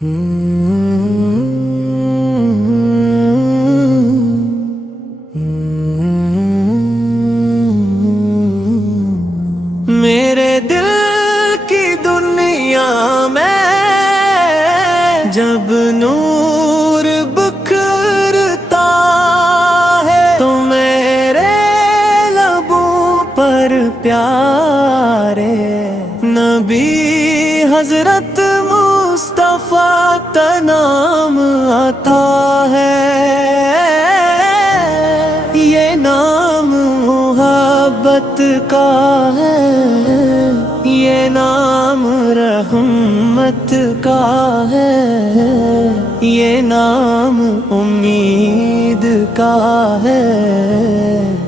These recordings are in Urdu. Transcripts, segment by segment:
میرے دل کی دنیا میں جب نور بکھرتا ہے تو میرے لبوں پر پیارے نبی حضرت مصطفیٰ کا نام آتا ہے۔ یہ نام محبت کا ہے، یہ نام رحمت کا ہے، یہ نام امید کا ہے،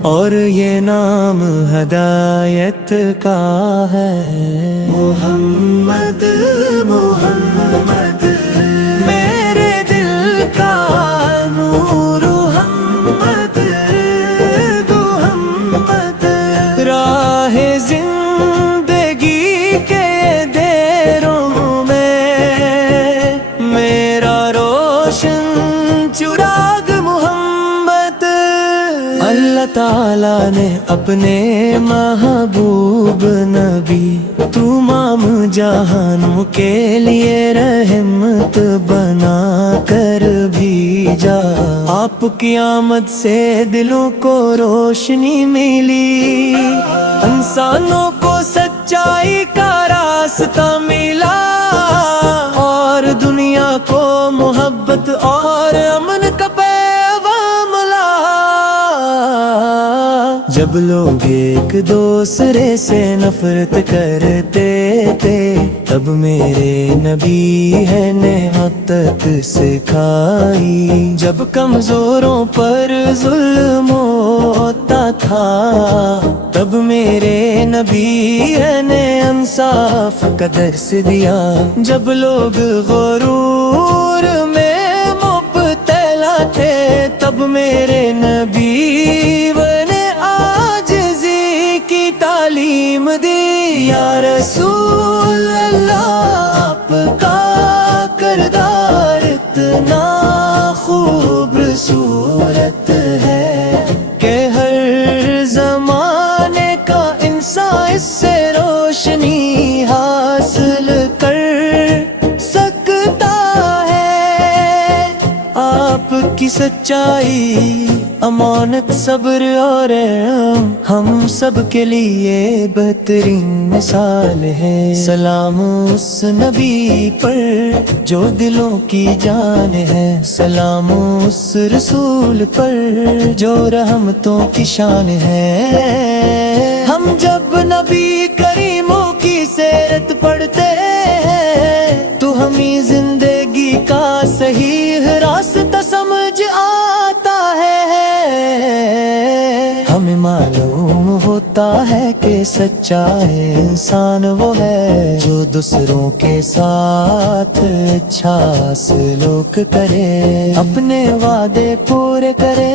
اور یہ نام ہدایت کا ہے۔ محمد محمد میرے دل کا نور، محمد محمد راہ زندگی کے دیروں میں میرا روشن چراغ محمد۔ اللہ تعالیٰ نے اپنے محبوب نبی تمام جہانوں کے لیے رحمت بنا کر بھیجا۔ آپ کی آمد سے دلوں کو روشنی ملی، انسانوں کو سچائی کا راستہ ملا، اور دنیا کو محبت اور امن کا پیغام ملا۔ جب لوگ ایک دوسرے سے نفرت کرتے تھے تب میرے نبی ہے نے محبت سکھائی۔ جب کمزوروں پر ظلم ہوتا تھا تب میرے نبی ہے نے انصاف کا درس دیا۔ جب لوگ غرور میں مبتلا تھے تب میرے نبی تعلیم دی۔ یا رسول اللہ آپ کا کردار اتنا خوبصورت ہے کہ ہر زمانے کا انسان اس سے روشنی حاصل کر سکتا ہے۔ آپ کی سچائی، امانت، صبر اور ہم سب کے لیے بہترین مثال ہے۔ سلام اس نبی پر جو دلوں کی جان ہے، سلام اس رسول پر جو رحمتوں کی شان ہے۔ ہم جب نبی کریموں کی سیرت پڑھتے ہیں تو ہمیں زندگی کا صحیح راستہ سمجھ آتا ہے۔ ہمیں معلوم ہوتا ہے کہ سچا انسان وہ ہے جو دوسروں کے ساتھ اچھا سلوک کرے، اپنے وعدے پورے کرے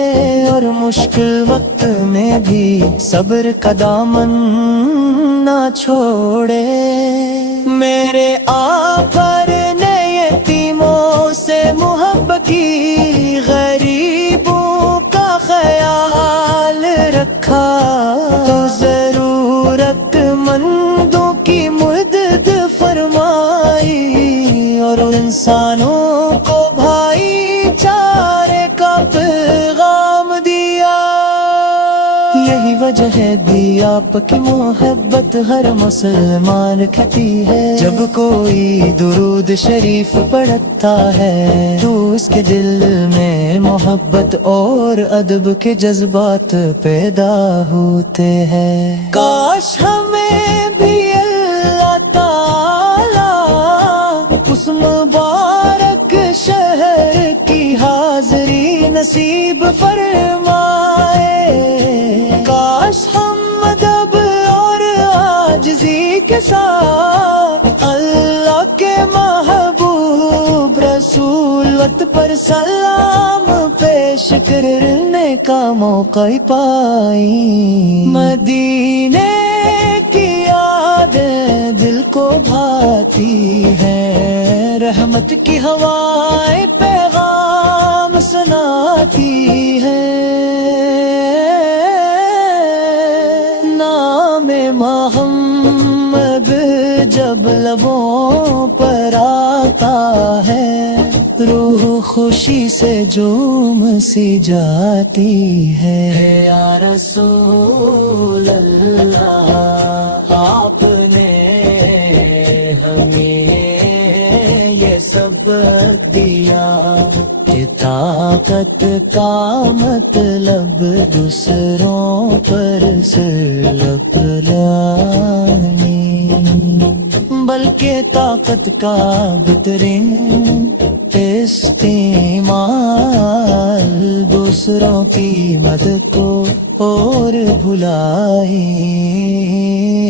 اور مشکل وقت میں بھی صبر کا دامن نہ چھوڑے۔ میرے آقا نے یتیموں سے محبت کی، غریبوں کا خیال رکھا، تو ضرورت مندوں کی مدد فرمائی، اور انسانوں کو بھائی چارے کا پیغام دیا۔ یہی وجہ ہے دی آپ کی محبت ہر مسلمان کہتی ہے۔ جب کوئی درود شریف پڑھتا ہے تو اس کے دل میں محبت اور ادب کے جذبات پیدا ہوتے ہیں۔ کاش ہمیں بھی اللہ تعالیٰ اس مبارک شہر کی حاضری نصیب فرمائے۔ کاش ہم ادب اور عاجزی کے ساتھ اللہ کے محبوب رسول وقت پر سلام پیش کرنے کا موقع پائی۔ مدینے کی یادیں دل کو بھاتی ہے، رحمت کی ہوائیں پیغام سناتی ہے، نام محمد جب لبوں پر آتا ہے، روح خوشی سے جھوم سی جاتی ہے۔ یا رسول اللہ آپ نے ہمیں یہ سبق دیا کہ طاقت کا مطلب دوسروں پر سر اپنانی، بلکہ طاقت کا بہترین استعمال دوسروں کی مدد کو اور بھلائی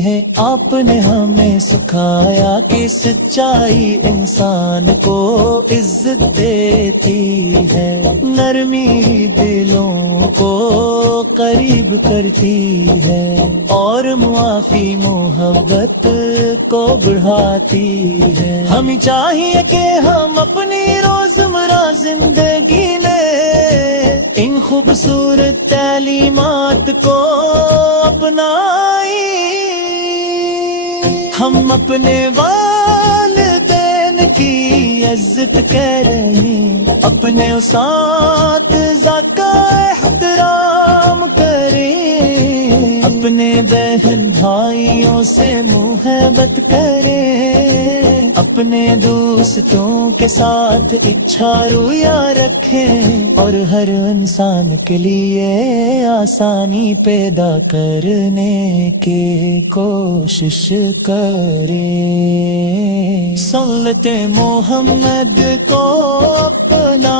ہے۔ آپ نے ہمیں سکھایا کہ سچائی انسان کو عزت دیتی ہے، نرمی دلوں کو قریب کرتی ہے، اور معافی محبت کو بڑھاتی ہے۔ ہمیں چاہیے کہ ہم اپنی روزمرہ زندگی میں ان خوبصورت تعلیمات کو اپنائیں، ہم اپنے والدین کی عزت کریں، اپنے اساتذہ کا احترام کریں، اپنے بہن بھائیوں سے محبت کریں، اپنے دوستوں کے ساتھ اچھا رویہ رکھیں، اور ہر انسان کے لیے آسانی پیدا کرنے کی کوشش کریں۔ سنت محمد کو اپنا،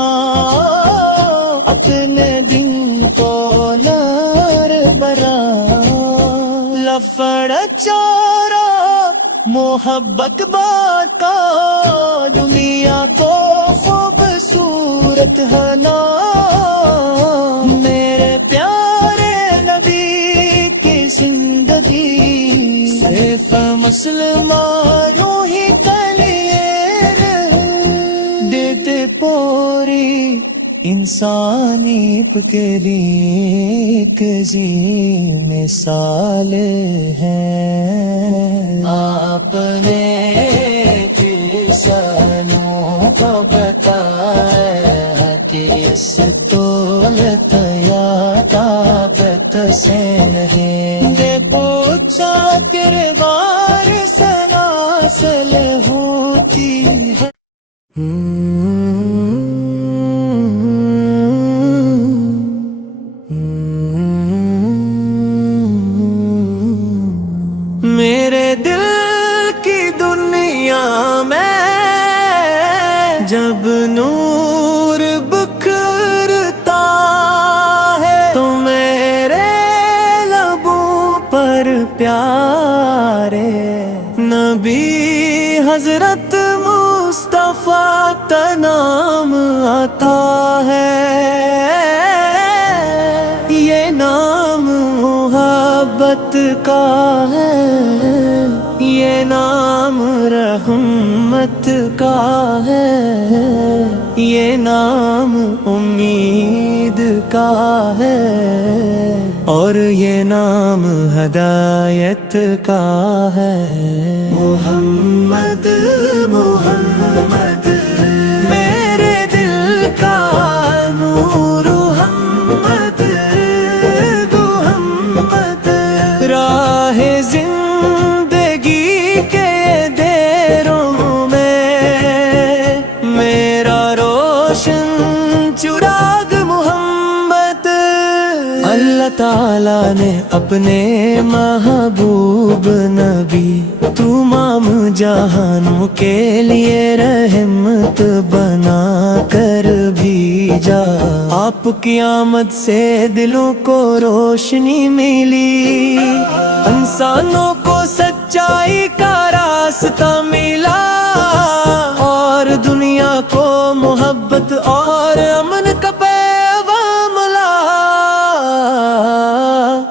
اپنے دن کو نار برا، لفڑ چارہ محبت بات کا، دنیا کو خوبصورت بنا، میرے پیارے نبی کی زندگی صرف مسلمانوں ہی کے لیے دیتے پوری انسانیت کے لیے ایک عظیم مثال ہے۔ آپ نے کسانوں کو بتایا کہ اس دولت یا طاقت سے نہیں، دیکھو تیرے بار سے ناصل ہوتی ہے۔ میرے دل کی دنیا میں جب نور بکھرتا ہے تو میرے لبوں پر پیارے نبی حضرت مصطفیٰ کا نام آتا ہے، یہ نام محبت کا ہے، یہ نام رحمت کا ہے، یہ نام امید کا ہے، اور یہ نام ہدایت کا ہے۔ محمد محمد میرے دل کا نور، محمد محمد راہ زندگی کے دیروں میں میرا روشن چراغ محمد۔ اللہ تعالیٰ نے اپنے محبوب نبی تمام جہانوں کے لیے رحمت بنا کر بھیجا، آپ کی آمد سے دلوں کو روشنی ملی، انسانوں کو سچائی کا راستہ ملا، اور دنیا کو محبت اور امن کا پیغام ملا۔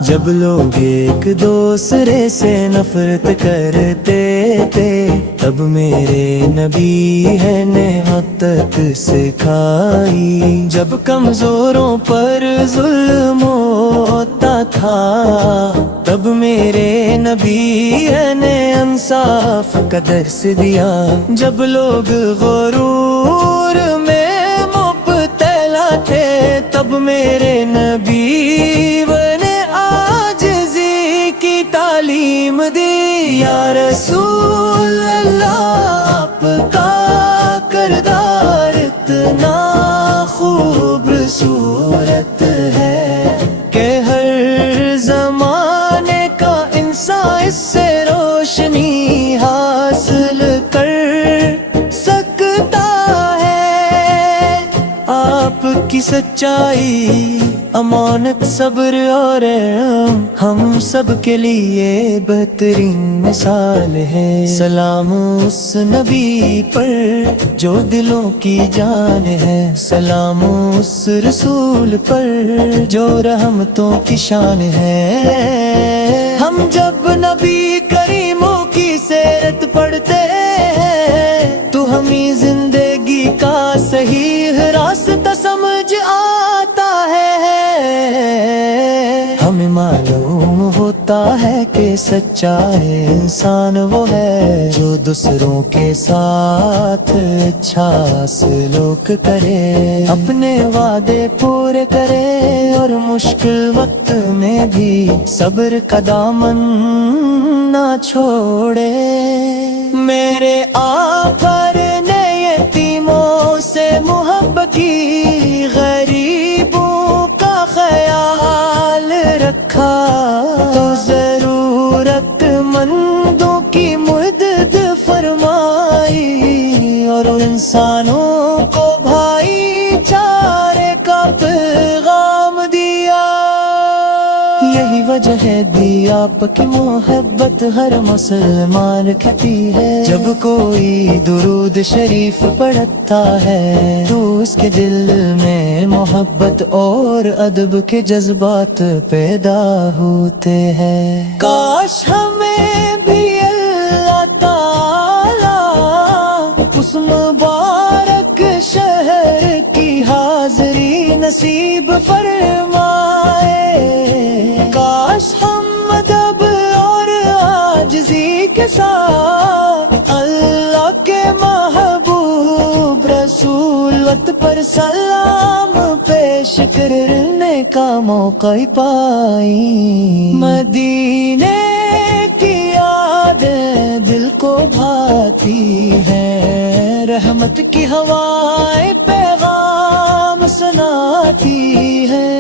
جب جب لوگ ایک دوسرے سے نفرت کرتے تھے تب میرے نبی ہے نے حقیقت سکھائی. جب کمزوروں پر ظلم ہوتا تھا تب میرے نبی نے انصاف کا درس دیا. جب لوگ غرور میں مبتلا تھے تب میرے نبی نے عاجزی کی تعلیم دی. یا رسول اللہ آپ کا کردار اتنا خوبصورت ہے کہ ہر زمانے کا انسان اس سے روشنی حاصل کر سکتا ہے. آپ کی سچائی، امانت، صبر اور رحم ہم سب کے لیے بہترین مثال ہے. سلام اس نبی پر جو دلوں کی جان ہے، سلام اس رسول پر جو رحمتوں کی شان ہے. ہم جب نبی کریموں کی سیرت پڑھتے ہیں تو ہمیں زندگی کا صحیح راستہ سمجھ آتا ہے. ہمیں معلوم ہوتا ہے کہ سچا انسان وہ ہے جو دوسروں کے ساتھ اچھا سلوک کرے، اپنے وعدے پورے کرے اور مشکل وقت میں بھی صبر کا دامن نہ چھوڑے. میرے آقا نے یتیموں سے محبت کی، غریبوں کا خیال رکھا تو ضرورت مندوں کی مدد فرمائی اور انسانوں کو بھائی چارے کا پیغام دیا. یہی وجہ ہے دی آپ کی محبت ہر مسلمان کہتی ہے. جب کوئی درود شریف پڑھتا ہے تو اس کے دل میں محبت اور ادب کے جذبات پیدا ہوتے ہیں. کاش ہمیں بھی اللہ تعالی اس مبارک شہر کی حاضری نصیب فرمائے. کاش ہم ادب اور عاجزی کے ساتھ اللہ کے محبوب رسول وقت پر سلام پیش کرنے کا موقع پائی. مدینے کی یادیں دل کو بھاتی ہیں، رحمت کی ہوائیں پیغام سناتی ہیں.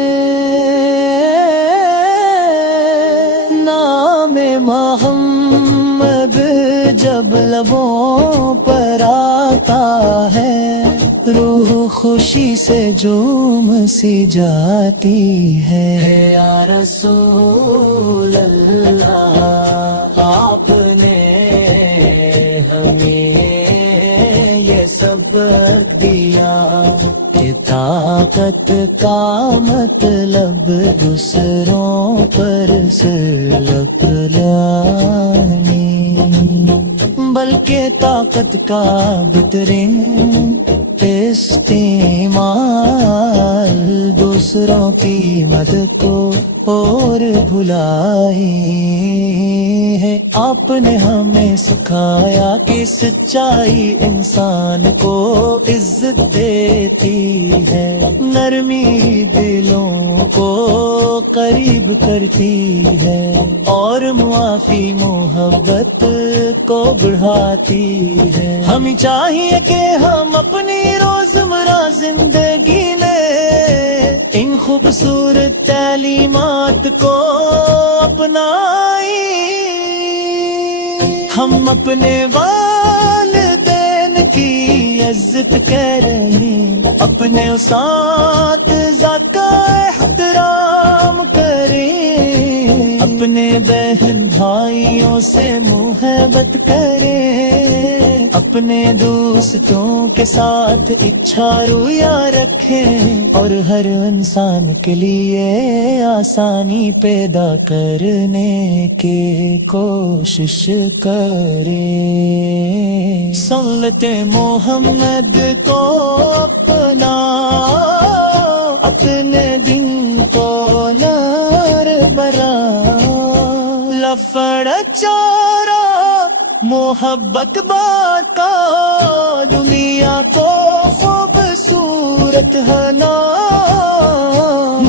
نام محمد جب لبوں پر آتا ہے روح خوشی سے جھوم سی جاتی ہے. یا رسول اللہ آپ نے ہمیں یہ سبق دیا کہ طاقت کا مطلب دوسروں پر سلط لانی بلکہ طاقت کا بہترین استعمال دوسروں کی مدد کو اور بھلائی ہے. آپ نے ہمیں سکھایا کہ سچائی انسان کو عزت دیتی ہے، نرمی دلوں کو قریب کرتی ہے اور معافی محبت کو بڑھاتی ہے. ہمیں چاہیے کہ ہم اپنی روزمرہ زندگی میں ان خوبصورت تعلیمات کو اپنائیں. ہم اپنے والدین کی عزت کریں، اپنے اساتذہ کا احترام کریں، اپنے بہن بھائیوں سے محبت کریں، اپنے دوستوں کے ساتھ اچھا رویا رکھیں اور ہر انسان کے لیے آسانی پیدا کرنے کی کوشش کریں. سنت محمد کو اپنا اپنے دن کو نار برا لفڑ چارا محبت بات کا دنیا کو خوبصورت ہے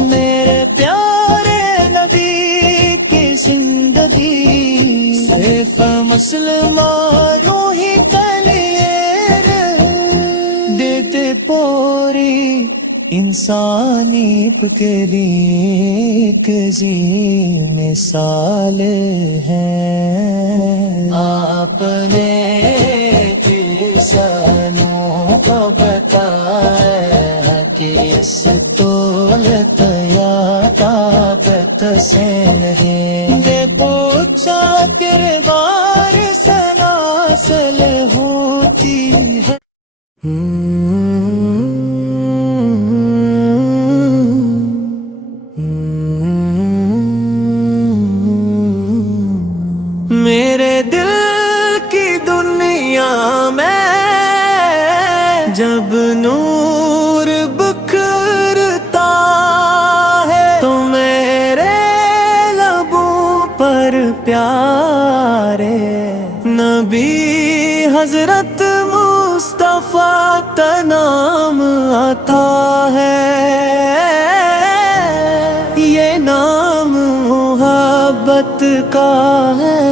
میرے پیارے نبی کی زندگی صرف مسلمانوں ہی کے لیے دیتے پوری انسانیت کے لیے ایک عظیم مثال ہے. آپ نے انسانوں کو بتایا کہ اس دولت یا طاقت سے نہیں دے پوچھا کردار سے ناصل ہوتی ہے. میرے دل کی دنیا میں جب نور بکھرتا ہے تو میرے لبوں پر پیارے نبی حضرت مصطفیٰ کا نام آتا ہے. یہ نام محبت کا ہے،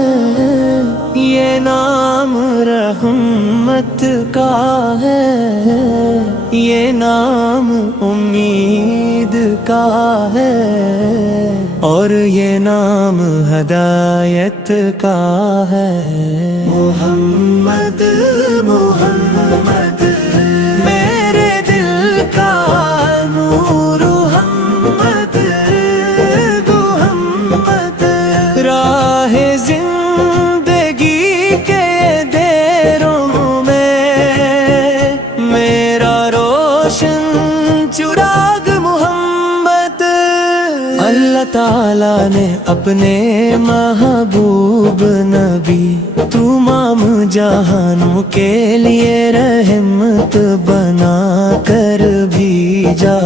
یہ نام رحمت کا ہے، یہ نام امید کا ہے اور یہ نام ہدایت کا ہے. محمد محمد میرے دل کا نور محمد محمد راہ زندگی کے دیروں میں میرا روشن چراغ محمد. اللہ تعالیٰ نے اپنے محبوب نبی تمام جہانوں کے لیے رحمت بنا کر بھیجا.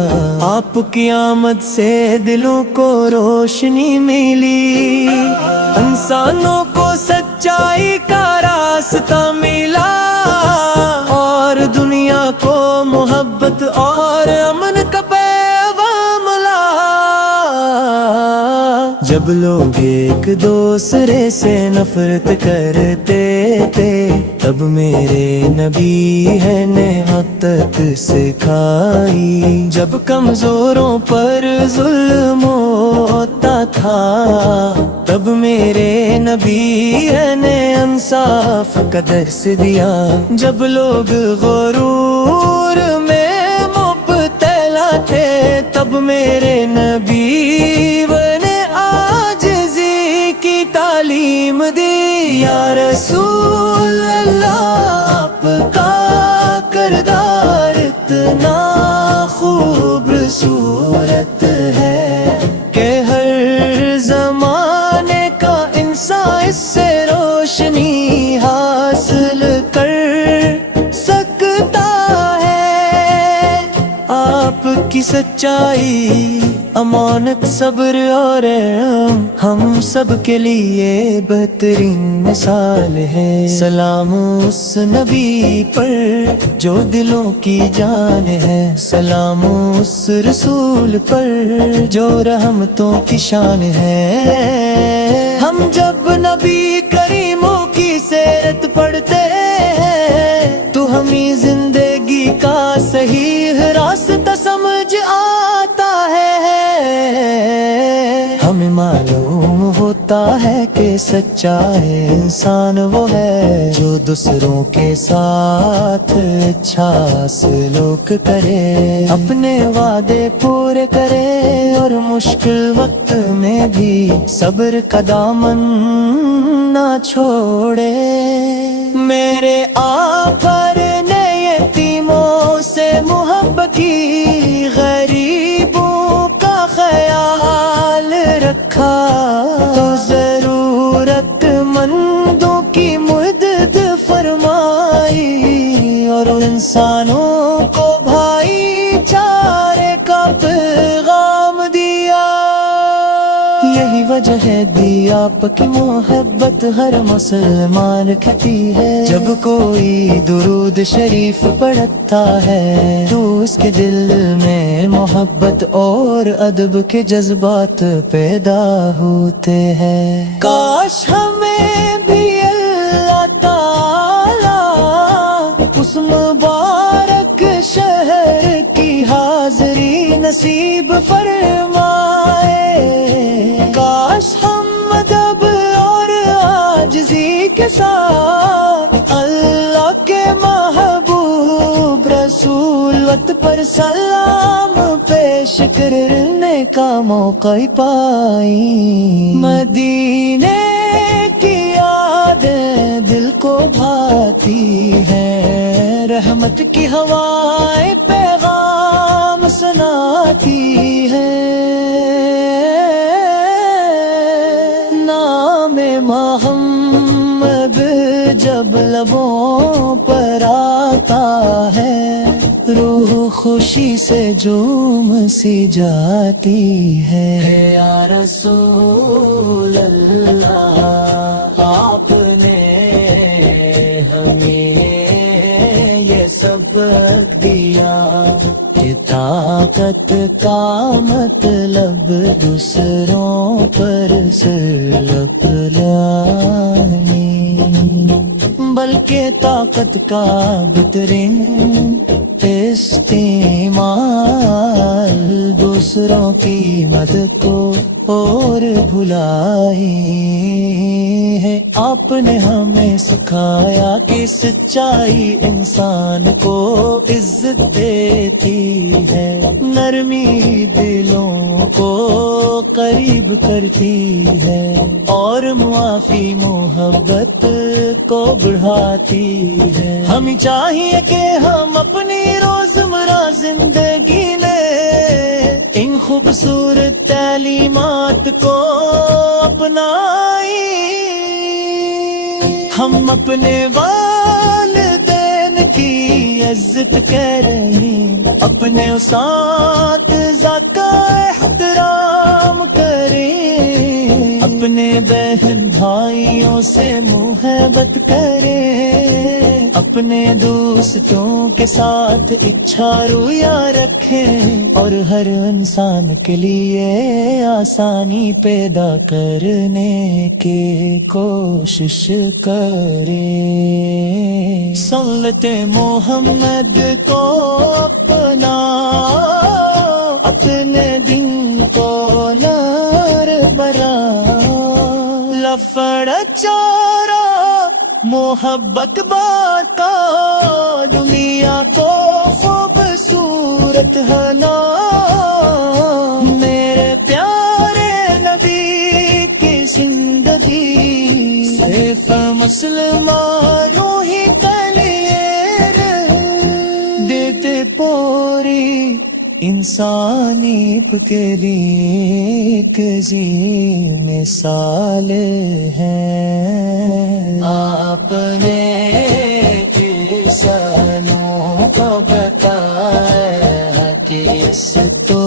آپ کی آمد سے دلوں کو روشنی ملی، انسانوں کو سچائی کا راستہ ملا اور دنیا کو محبت اور امن کا پیغام ملا. جب لوگ ایک دوسرے سے نفرت کرتے تھے تب میرے نبی ہے نعمت سکھائی. جب کمزوروں پر ظلم ہوتا تھا تب میرے نبی نے انصاف کا درس دیا. جب لوگ غرور میں مبتلا تھے تب میرے نبی نے عاجزی کی تعلیم دی. یا رسول اللہ آپ کا کردار اتنا خوبصورت ہے کہ ہر زمانے کا انسان اس سے روشنی حاصل کر سکتا ہے. آپ کی سچائی امانت صبر اور ہم سب کے لیے بہترین مثال ہے. سلام اس نبی پر جو دلوں کی جان ہے، سلام اس رسول پر جو رحمتوں کی شان ہے. ہم جب نبی کریموں کی سیرت پڑھتے ہیں تو ہمیں زندگی کا صحیح راستہ سمجھ آتا ہے. ہمیں معلوم ہوتا ہے کہ سچا انسان وہ ہے جو دوسروں کے ساتھ اچھا سلوک کرے، اپنے وعدے پورے کرے اور مشکل وقت میں بھی صبر کا دامن نہ چھوڑے. میرے آقا نے یتیموں سے محبت کی، غریبوں کا خیال رکھا، تو ضرورت مندوں کی مدد فرمائی، اور انسانوں کو بھائی چارے کا پیغام دیا۔ یہی وجہ ہے دی آپ کی محبت ہر مسلمان کھتی ہے، جب کوئی درود شریف پڑھتا ہے تو اس کے دل میں محبت اور ادب کے جذبات پیدا ہوتے ہیں۔ کاش ہمیں بھی اللہ تعالی اس مبارک شہر کی حاضری نصیب فرمائے، کاش ہم ادب اور عاجزی کے ساتھ اللہ کے محبوب رسول وقت پر سلام پیش کرنے کا موقع پائی۔ مدینے کی یادیں دل کو بھاتی ہیں، رحمت کی ہوائیں پیغام سناتی ہیں، نام محمد جب لبوں پر آتا ہے، روح خوشی سے جھوم سی جاتی ہے۔ یا رسول اللہ آپ نے ہمیں یہ سبق دیا کہ طاقت کا مطلب دوسروں پر سر اپنائی، بلکہ طاقت کا بہترین استعمال دوسروں کی مدد کو اور بھلائی ہے۔ آپ نے ہمیں سکھایا کہ سچائی انسان کو عزت دیتی ہے، نرمی دلوں کو قریب کرتی ہے، اور معافی محبت کو بڑھاتی ہے۔ ہمیں چاہیے کہ ہم اپنی روزمرہ زندگی میں ان خوبصورت تعلیمات کو اپنائیں، ہم اپنے والدین کی عزت کریں، اپنے اساتذہ کا احترام کریں، اپنے بہن بھائیوں سے محبت کریں، اپنے دوستوں کے ساتھ اچھا رویہ رکھیں، اور ہر انسان کے لیے آسانی پیدا کرنے کی کوشش کریں۔ سنت محمد کو اپنا، اپنے دن کو نار برا، لفڑ چارہ محبت بانٹا، دنیا کو خوبصورت بنا، میرے پیارے نبی کی زندگی صرف مسلمانوں ہی کے لیے دیتے پوری انسانیت کے لیے ایک عظیم مثال ہے۔ آپ نے انسانوں کو بتایا کہ اس تو